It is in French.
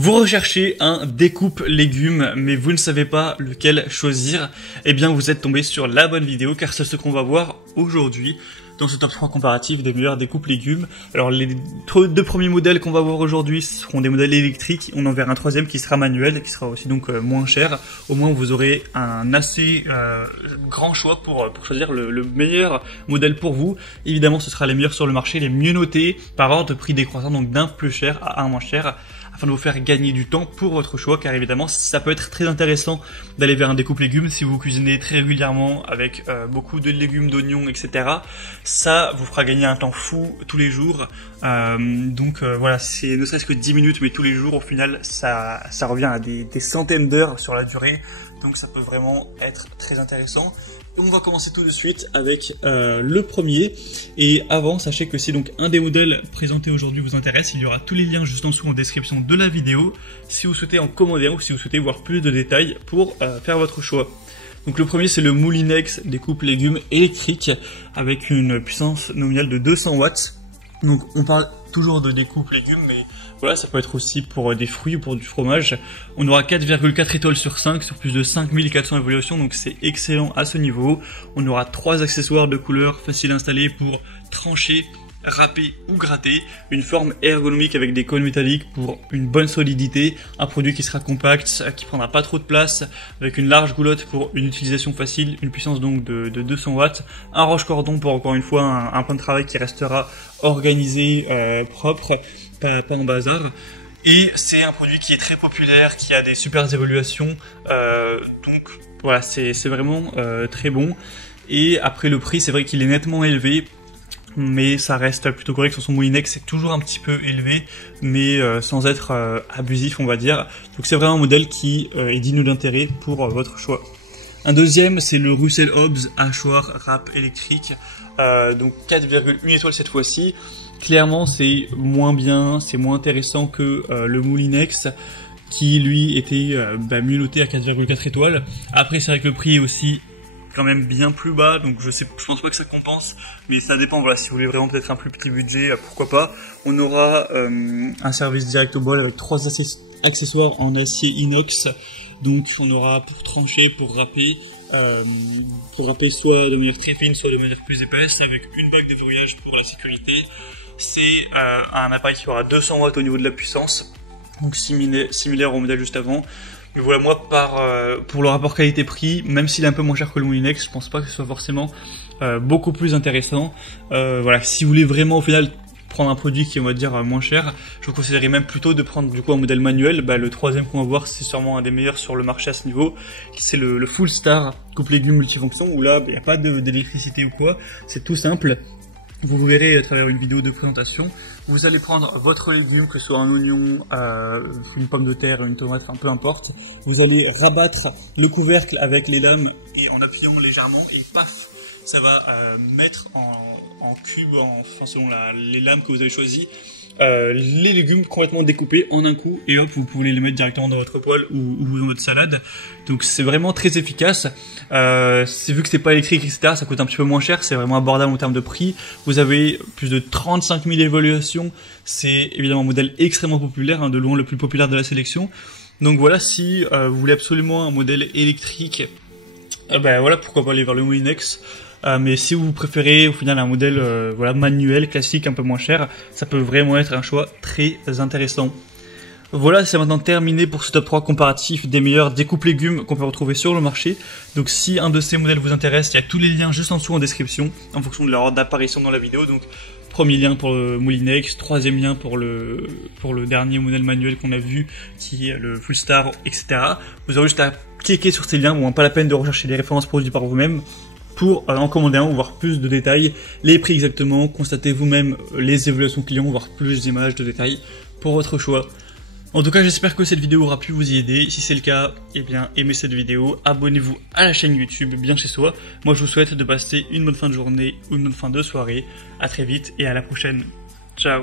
Vous recherchez un découpe légumes, mais vous ne savez pas lequel choisir. Eh bien, vous êtes tombé sur la bonne vidéo, car c'est ce qu'on va voir aujourd'hui dans ce top 3 comparatif des meilleurs découpes légumes. Alors, les deux premiers modèles qu'on va voir aujourd'hui seront des modèles électriques. On en verra un troisième qui sera manuel, qui sera aussi donc moins cher. Au moins, vous aurez un assez grand choix pour choisir le meilleur modèle pour vous. Évidemment, ce sera les meilleurs sur le marché, les mieux notés par ordre de prix décroissant, donc d'un plus cher à un moins cher, afin de vous faire gagner du temps pour votre choix, car évidemment ça peut être très intéressant d'aller vers un découpe légumes si vous cuisinez très régulièrement avec beaucoup de légumes, d'oignons, etc. Ça vous fera gagner un temps fou tous les jours. Voilà, c'est ne serait-ce que 10 minutes, mais tous les jours, au final, ça revient à des centaines d'heures sur la durée. Donc ça peut vraiment être très intéressant. Et on va commencer tout de suite avec le premier. Et avant, sachez que si donc un des modèles présentés aujourd'hui vous intéresse, il y aura tous les liens juste en dessous en description de la vidéo si vous souhaitez en commander un ou si vous souhaitez voir plus de détails pour faire votre choix. Donc le premier, c'est le Moulinex découpe légumes électrique avec une puissance nominale de 200 watts. Donc on parle toujours de découpe légumes, mais voilà, ça peut être aussi pour des fruits ou pour du fromage. On aura 4,4 étoiles sur 5 sur plus de 5400 évaluations, donc c'est excellent à ce niveau. On aura 3 accessoires de couleurs faciles à installer pour trancher, râper ou gratter, une forme ergonomique avec des cônes métalliques pour une bonne solidité, un produit qui sera compact, qui prendra pas trop de place, avec une large goulotte pour une utilisation facile, une puissance donc de 200 watts, un roche-cordon pour encore une fois un point de travail qui restera organisé, propre, pas en bazar. Et c'est un produit qui est très populaire, qui a des super évaluations, donc voilà, c'est vraiment très bon. Et après le prix, c'est vrai qu'il est nettement élevé, mais ça reste plutôt correct. Sur son Moulinex, c'est toujours un petit peu élevé, mais sans être abusif, on va dire. Donc c'est vraiment un modèle qui est digne d'intérêt pour votre choix. Un deuxième, c'est le Russell Hobbs hachoir râpe électrique, donc 4,1 étoiles cette fois-ci. Clairement, c'est moins bien, c'est moins intéressant que le Moulinex, qui lui était mieux noté à 4,4 étoiles. Après, c'est vrai que le prix est aussi quand même bien plus bas, donc je pense pas que ça compense, mais ça dépend. Voilà, si vous voulez vraiment peut-être un plus petit budget, pourquoi pas. On aura un service direct au bol avec 3 accessoires en acier inox, donc on aura pour trancher, pour râper soit de manière très fine, soit de manière plus épaisse, avec une bague de verrouillage pour la sécurité. C'est un appareil qui aura 200 watts au niveau de la puissance, donc similaire au modèle juste avant. Mais voilà, moi, pour le rapport qualité-prix, même s'il est un peu moins cher que le Moulinex, je pense pas que ce soit forcément beaucoup plus intéressant. Voilà, si vous voulez vraiment au final prendre un produit qui est, on va dire, moins cher, je vous conseillerais même plutôt de prendre du coup un modèle manuel. Le troisième qu'on va voir, c'est sûrement un des meilleurs sur le marché à ce niveau, c'est le Full Star coupe légumes multifonction, où là, il n'y a pas d'électricité ou quoi, c'est tout simple. Vous verrez à travers une vidéo de présentation. Vous allez prendre votre légume, que ce soit un oignon, une pomme de terre, une tomate, enfin peu importe. Vous allez rabattre le couvercle avec les lames et en appuyant légèrement, et paf, ça va mettre en cube, selon les lames que vous avez choisies, les légumes complètement découpés en un coup, et hop, vous pouvez les mettre directement dans votre poêle ou dans votre salade. Donc c'est vraiment très efficace. Vu que c'est pas électrique, etc., ça coûte un petit peu moins cher, c'est vraiment abordable en termes de prix. Vous avez plus de 35 000 évaluations. C'est évidemment un modèle extrêmement populaire, de loin le plus populaire de la sélection. Donc voilà, si vous voulez absolument un modèle électrique, voilà, pourquoi pas aller vers le Moulinex. Mais si vous préférez au final un modèle manuel, classique, un peu moins cher, ça peut vraiment être un choix très intéressant. Voilà, c'est maintenant terminé pour ce top 3 comparatif des meilleurs découpes légumes qu'on peut retrouver sur le marché. Donc si un de ces modèles vous intéresse, il y a tous les liens juste en dessous en description, en fonction de leur ordre d'apparition dans la vidéo. Donc premier lien pour le Moulinex, troisième lien pour le dernier modèle manuel qu'on a vu, qui est le Full Star, etc. Vous aurez juste à cliquer sur ces liens, pas la peine de rechercher les références produits par vous-même, pour en commander un ou voir plus de détails, les prix exactement, constatez vous-même les évaluations clients, voir plus d'images, de détails pour votre choix. En tout cas, j'espère que cette vidéo aura pu vous y aider. Si c'est le cas, aimez cette vidéo, abonnez-vous à la chaîne YouTube Bien Chez Soi. Moi, je vous souhaite de passer une bonne fin de journée ou une bonne fin de soirée. À très vite et à la prochaine. Ciao.